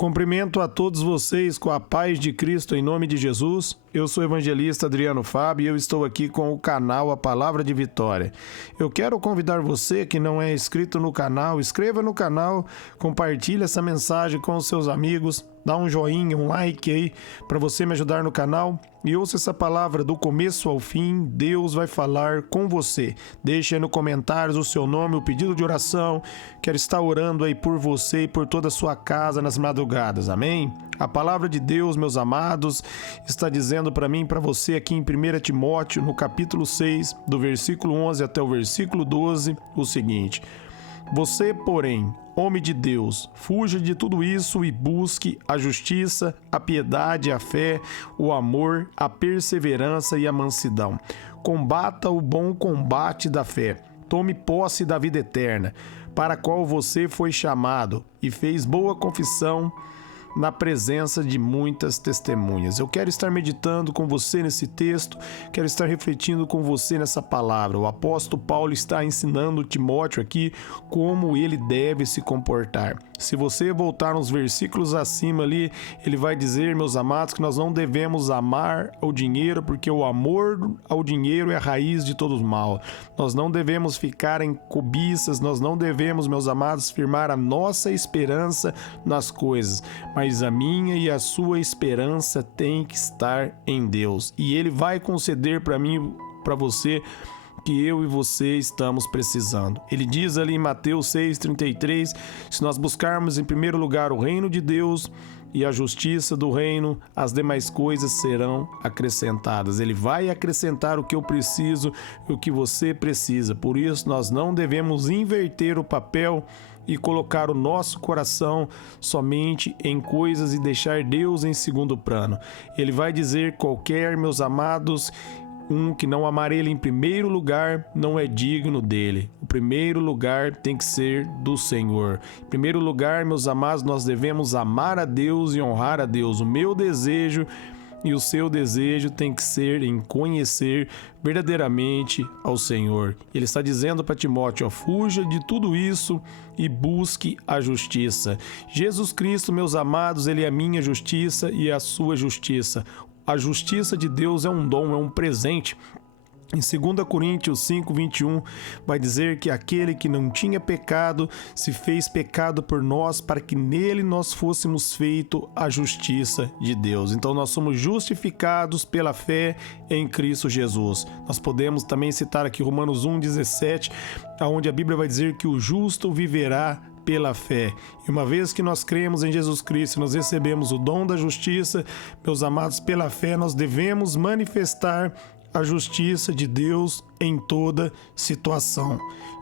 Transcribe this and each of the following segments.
Cumprimento a todos vocês com a paz de Cristo em nome de Jesus. Eu sou o evangelista Adriano Fábio e eu estou aqui com o canal A Palavra de Vitória. Eu quero convidar você que não é inscrito no canal, inscreva no canal, compartilhe essa mensagem com os seus amigos, dá um joinha, um like aí para você me ajudar no canal e ouça essa palavra do começo ao fim. Deus vai falar com você. Deixe aí nos comentários o seu nome, o pedido de oração. Quero estar orando aí por você e por toda a sua casa nas madrugadas. Amém? A palavra de Deus, meus amados, está dizendo para mim e para você aqui em 1 Timóteo, no capítulo 6, do versículo 11 até o versículo 12, o seguinte: Você, porém, homem de Deus, fuja de tudo isso e busque a justiça, a piedade, a fé, o amor, a perseverança e a mansidão. Combata o bom combate da fé. Tome posse da vida eterna, para a qual você foi chamado e fez boa confissão na presença de muitas testemunhas. Eu quero estar meditando com você nesse texto, quero estar refletindo com você nessa palavra. O apóstolo Paulo está ensinando Timóteo aqui como ele deve se comportar. Se você voltar nos versículos acima ali, ele vai dizer, meus amados, que nós não devemos amar o dinheiro, porque o amor ao dinheiro é a raiz de todo mal. Nós não devemos ficar em cobiças, nós não devemos, meus amados, firmar a nossa esperança nas coisas, mas a minha e a sua esperança tem que estar em Deus. E Ele vai conceder para mim, para você, que eu e você estamos precisando. Ele diz ali em Mateus 6,33, se nós buscarmos em primeiro lugar o reino de Deus e a justiça do reino, as demais coisas serão acrescentadas. Ele vai acrescentar o que eu preciso e o que você precisa. Por isso, nós não devemos inverter o papel e colocar o nosso coração somente em coisas e deixar Deus em segundo plano. Ele vai dizer, qualquer, meus amados, que não amar ele em primeiro lugar não é digno dele. O primeiro lugar tem que ser do Senhor. Em primeiro lugar, meus amados, nós devemos amar a Deus e honrar a Deus. O meu desejo e o seu desejo tem que ser em conhecer verdadeiramente ao Senhor. Ele está dizendo para Timóteo, fuja de tudo isso e busque a justiça. Jesus Cristo, meus amados, ele é a minha justiça e a sua justiça. A justiça de Deus é um dom, é um presente. Em 2 Coríntios 5:21 vai dizer que aquele que não tinha pecado se fez pecado por nós, para que nele nós fôssemos feito a justiça de Deus. Então nós somos justificados pela fé em Cristo Jesus. Nós podemos também citar aqui Romanos 1:17, onde a Bíblia vai dizer que o justo viverá pela fé. E uma vez que nós cremos em Jesus Cristo, nós recebemos o dom da justiça, meus amados, pela fé nós devemos manifestar a justiça de Deus em toda situação.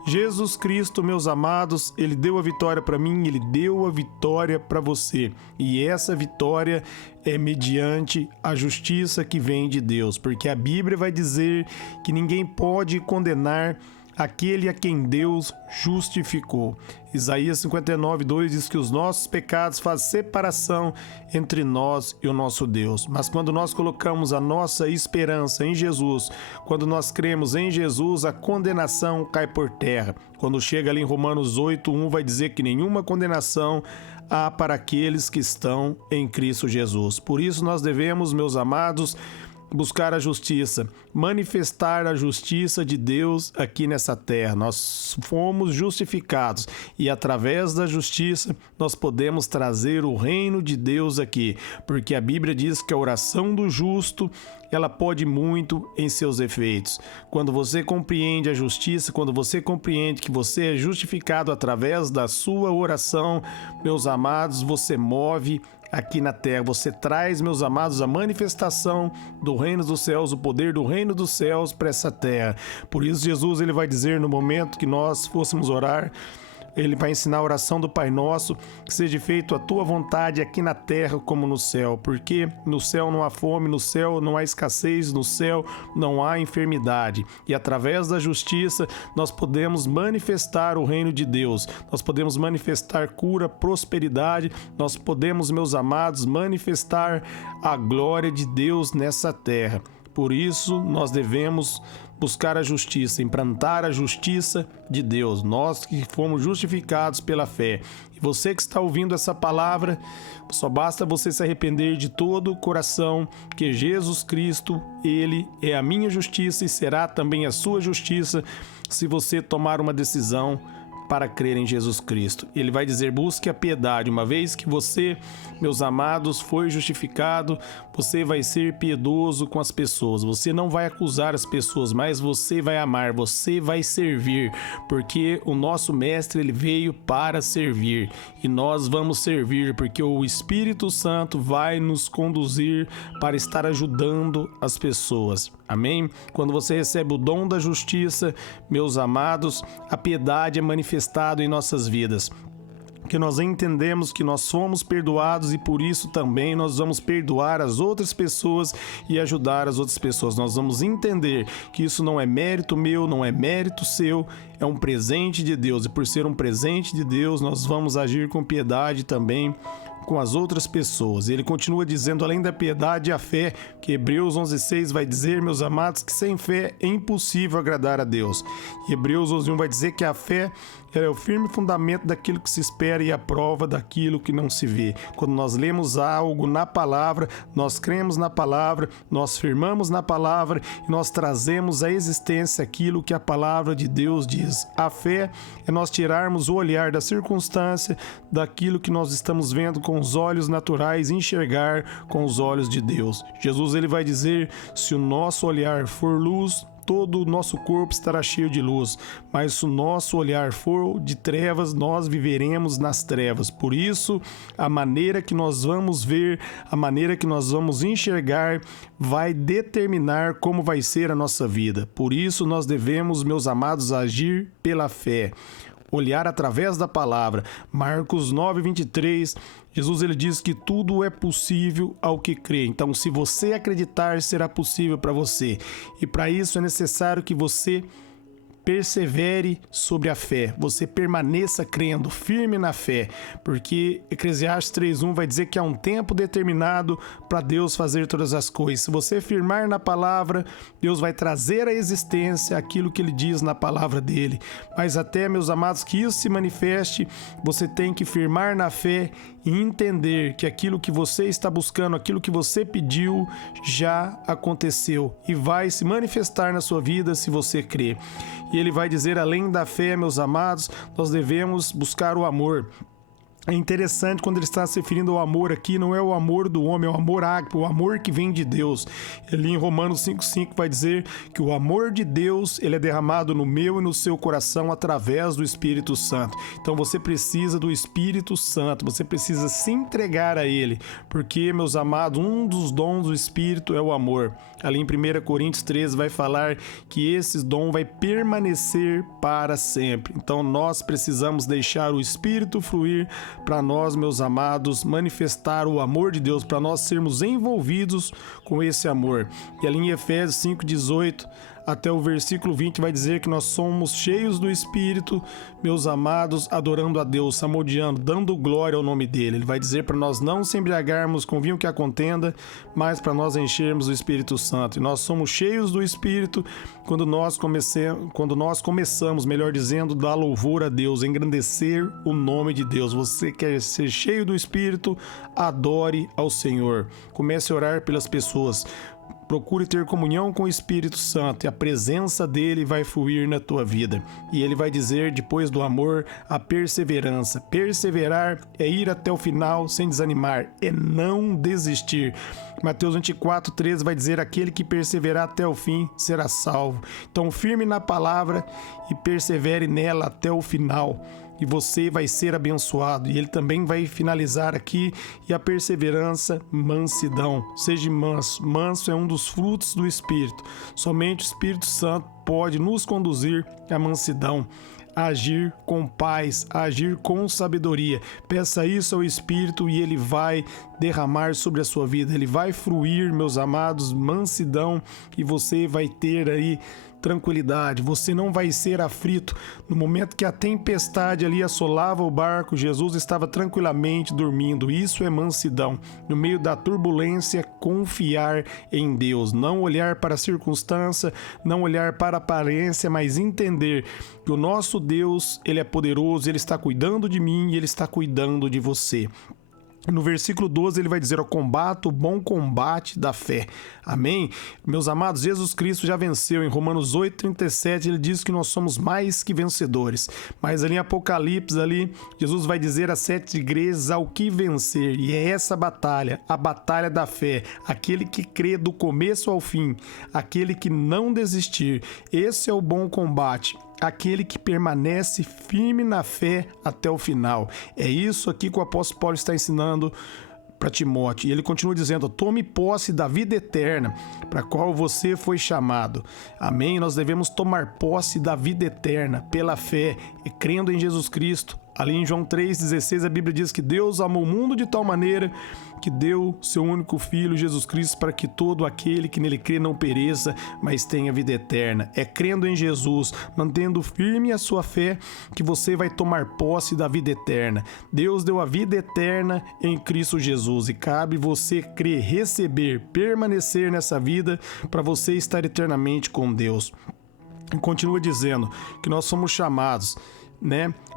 Jesus Cristo, meus amados, ele deu a vitória para mim, ele deu a vitória para você. E essa vitória é mediante a justiça que vem de Deus, porque a Bíblia vai dizer que ninguém pode condenar aquele a quem Deus justificou. Isaías 59:2 diz que os nossos pecados fazem separação entre nós e o nosso Deus. Mas quando nós colocamos a nossa esperança em Jesus, quando nós cremos em Jesus, a condenação cai por terra. Quando chega ali em Romanos 8:1 vai dizer que nenhuma condenação há para aqueles que estão em Cristo Jesus. Por isso nós devemos, meus amados, buscar a justiça, manifestar a justiça de Deus aqui nessa terra. Nós fomos justificados e através da justiça nós podemos trazer o reino de Deus aqui, porque a Bíblia diz que a oração do justo, ela pode muito em seus efeitos. Quando você compreende a justiça, quando você compreende que você é justificado através da sua oração, meus amados, você move aqui na terra, você traz, meus amados, a manifestação do reino dos céus, o poder do reino dos céus para essa terra. Por isso Jesus ele vai dizer no momento que nós fôssemos orar, ele vai ensinar a oração do Pai Nosso, que seja feito a tua vontade aqui na terra como no céu, porque no céu não há fome, no céu não há escassez, no céu não há enfermidade. E através da justiça nós podemos manifestar o reino de Deus, nós podemos manifestar cura, prosperidade, nós podemos, meus amados, manifestar a glória de Deus nessa terra. Por isso, nós devemos buscar a justiça, implantar a justiça de Deus, nós que fomos justificados pela fé. E você que está ouvindo essa palavra, só basta você se arrepender de todo o coração, que Jesus Cristo, Ele é a minha justiça e será também a sua justiça, se você tomar uma decisão para crer em Jesus Cristo. Ele vai dizer: busque a piedade. Uma vez que você, meus amados, foi justificado, você vai ser piedoso com as pessoas. Você não vai acusar as pessoas, mas você vai amar, você vai servir, porque o nosso mestre, ele veio para servir, e nós vamos servir, porque o Espírito Santo vai nos conduzir para estar ajudando as pessoas. Amém? Quando você recebe o dom da justiça, meus amados, a piedade é manifestada em nossas vidas. Que nós entendemos que nós somos perdoados e por isso também nós vamos perdoar as outras pessoas e ajudar as outras pessoas. Nós vamos entender que isso não é mérito meu, não é mérito seu, é um presente de Deus. E por ser um presente de Deus, nós vamos agir com piedade também com as outras pessoas. Ele continua dizendo, além da piedade, a fé, que Hebreus 11:6 vai dizer, meus amados, que sem fé é impossível agradar a Deus. E Hebreus 11:1 vai dizer que a fé é o firme fundamento daquilo que se espera e a prova daquilo que não se vê. Quando nós lemos algo na palavra, nós cremos na palavra, nós firmamos na palavra e nós trazemos à existência aquilo que a palavra de Deus diz. A fé é nós tirarmos o olhar da circunstância, daquilo que nós estamos vendo com os olhos naturais, enxergar com os olhos de Deus. Jesus, ele vai dizer, se o nosso olhar for luz, todo o nosso corpo estará cheio de luz, mas se o nosso olhar for de trevas, nós viveremos nas trevas. Por isso, a maneira que nós vamos ver, a maneira que nós vamos enxergar, vai determinar como vai ser a nossa vida. Por isso, nós devemos, meus amados, agir pela fé. Olhar através da palavra. Marcos 9:23, Jesus, ele diz que tudo é possível ao que crê. Então, se você acreditar, será possível para você. E para isso é necessário que você persevere sobre a fé, você permaneça crendo, firme na fé, porque Eclesiastes 3:1 vai dizer que há um tempo determinado para Deus fazer todas as coisas. Se você firmar na palavra, Deus vai trazer à existência aquilo que Ele diz na palavra dele. Mas até, meus amados, que isso se manifeste, você tem que firmar na fé e entender que aquilo que você está buscando, aquilo que você pediu, já aconteceu e vai se manifestar na sua vida se você crer. E ele vai dizer, além da fé, meus amados, nós devemos buscar o amor. É interessante quando ele está se referindo ao amor aqui, não é o amor do homem, é o amor ágape, o amor que vem de Deus. Ele em Romanos 5:5 vai dizer que o amor de Deus, ele é derramado no meu e no seu coração através do Espírito Santo. Então você precisa do Espírito Santo, você precisa se entregar a ele, porque, meus amados, um dos dons do Espírito é o amor. Ali em 1 Coríntios 13 vai falar que esse dom vai permanecer para sempre. Então nós precisamos deixar o Espírito fluir para nós, meus amados, manifestar o amor de Deus, para nós sermos envolvidos com esse amor. E ali em Efésios 5:18 até o versículo 20 vai dizer que nós somos cheios do Espírito, meus amados, adorando a Deus, salmodiando, dando glória ao nome dele. Ele vai dizer para nós não se embriagarmos com vinho que a contenda, mas para nós enchermos o Espírito Santo. E nós somos cheios do Espírito quando nós começamos, melhor dizendo, dar louvor a Deus, engrandecer o nome de Deus. Você quer ser cheio do Espírito? Adore ao Senhor. Comece a orar pelas pessoas. Procure ter comunhão com o Espírito Santo e a presença dele vai fluir na tua vida. E ele vai dizer, depois do amor, a perseverança. Perseverar é ir até o final sem desanimar, é não desistir. Mateus 24:13 vai dizer, aquele que perseverar até o fim será salvo. Então firme na palavra e persevere nela até o final. E você vai ser abençoado. E ele também vai finalizar aqui, e a perseverança, mansidão. Seja manso. Manso é um dos frutos do Espírito. Somente o Espírito Santo pode nos conduzir à mansidão, a agir com paz, a agir com sabedoria. Peça isso ao Espírito e ele vai derramar sobre a sua vida. Ele vai fluir, meus amados, mansidão, e você vai ter aí tranquilidade, você não vai ser aflito. No momento que a tempestade ali assolava o barco, Jesus estava tranquilamente dormindo. Isso é mansidão. No meio da turbulência, confiar em Deus, não olhar para a circunstância, não olhar para a aparência, mas entender que o nosso Deus, ele é poderoso, ele está cuidando de mim e ele está cuidando de você. No versículo 12 ele vai dizer: combato o bom combate da fé. Amém? Meus amados, Jesus Cristo já venceu. Em Romanos 8,37 ele diz que nós somos mais que vencedores. Mas ali em Apocalipse, ali, Jesus vai dizer às 7 igrejas ao que vencer. E é essa batalha, a batalha da fé. Aquele que crê do começo ao fim, aquele que não desistir. Esse é o bom combate. Aquele que permanece firme na fé até o final. É isso aqui que o apóstolo Paulo está ensinando para Timóteo. E ele continua dizendo: tome posse da vida eterna, para a qual você foi chamado. Amém? Nós devemos tomar posse da vida eterna pela fé e crendo em Jesus Cristo. Ali em João 3,16 a Bíblia diz que Deus amou o mundo de tal maneira que deu seu único Filho, Jesus Cristo, para que todo aquele que nele crê não pereça, mas tenha vida eterna. É crendo em Jesus, mantendo firme a sua fé, que você vai tomar posse da vida eterna. Deus deu a vida eterna em Cristo Jesus e cabe você crer, receber, permanecer nessa vida para você estar eternamente com Deus. E continua dizendo que nós somos chamados,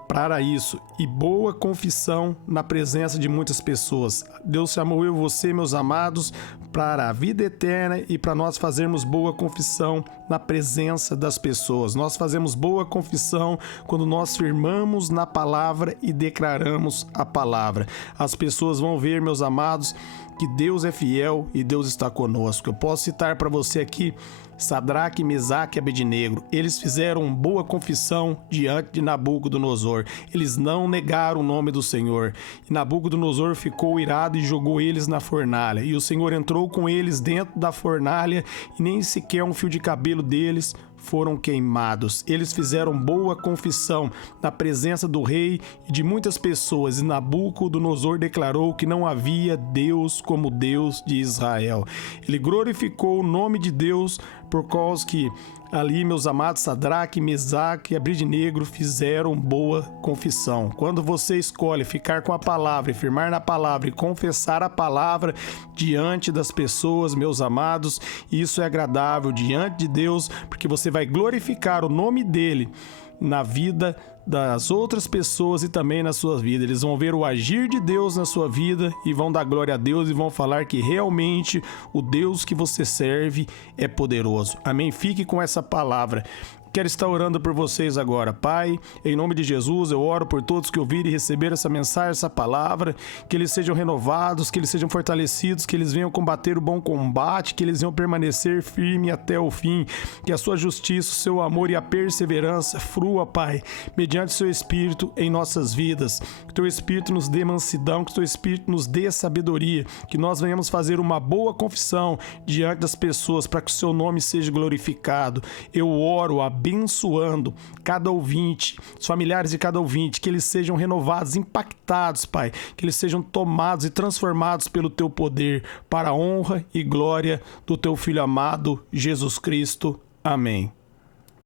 para isso, e boa confissão na presença de muitas pessoas. Deus chamou eu e você, meus amados, para a vida eterna e para nós fazermos boa confissão na presença das pessoas. Nós fazemos boa confissão quando nós firmamos na palavra e declaramos a palavra. As pessoas vão ver, meus amados, que Deus é fiel e Deus está conosco. Eu posso citar para você aqui Sadraque, Mesaque e Abednego. Eles fizeram boa confissão diante de Nabucodonosor. Eles não negaram o nome do Senhor. E Nabucodonosor ficou irado e jogou eles na fornalha. E o Senhor entrou com eles dentro da fornalha e nem sequer um fio de cabelo deles foram queimados. Eles fizeram boa confissão na presença do rei e de muitas pessoas, e Nabucodonosor declarou que não havia Deus como Deus de Israel. Ele glorificou o nome de Deus por causa que ali, meus amados, Sadraque, Mesaque e Abednego fizeram boa confissão. Quando você escolhe ficar com a palavra e firmar na palavra e confessar a palavra diante das pessoas, meus amados, isso é agradável diante de Deus, porque você vai glorificar o nome dele na vida das outras pessoas e também na sua vida. Eles vão ver o agir de Deus na sua vida e vão dar glória a Deus e vão falar que realmente o Deus que você serve é poderoso. Amém? Fique com essa palavra. Quero estar orando por vocês agora. Pai, em nome de Jesus, eu oro por todos que ouvirem e receber essa mensagem, essa palavra, que eles sejam renovados, que eles sejam fortalecidos, que eles venham combater o bom combate, que eles venham permanecer firme até o fim, que a sua justiça, o seu amor e a perseverança frua, Pai, mediante o seu Espírito em nossas vidas. Que o teu Espírito nos dê mansidão, que o teu Espírito nos dê sabedoria, que nós venhamos fazer uma boa confissão diante das pessoas para que o seu nome seja glorificado. Eu oro, abençoando cada ouvinte, os familiares de cada ouvinte, que eles sejam renovados, impactados, Pai, que eles sejam tomados e transformados pelo Teu poder, para a honra e glória do Teu Filho amado, Jesus Cristo. Amém.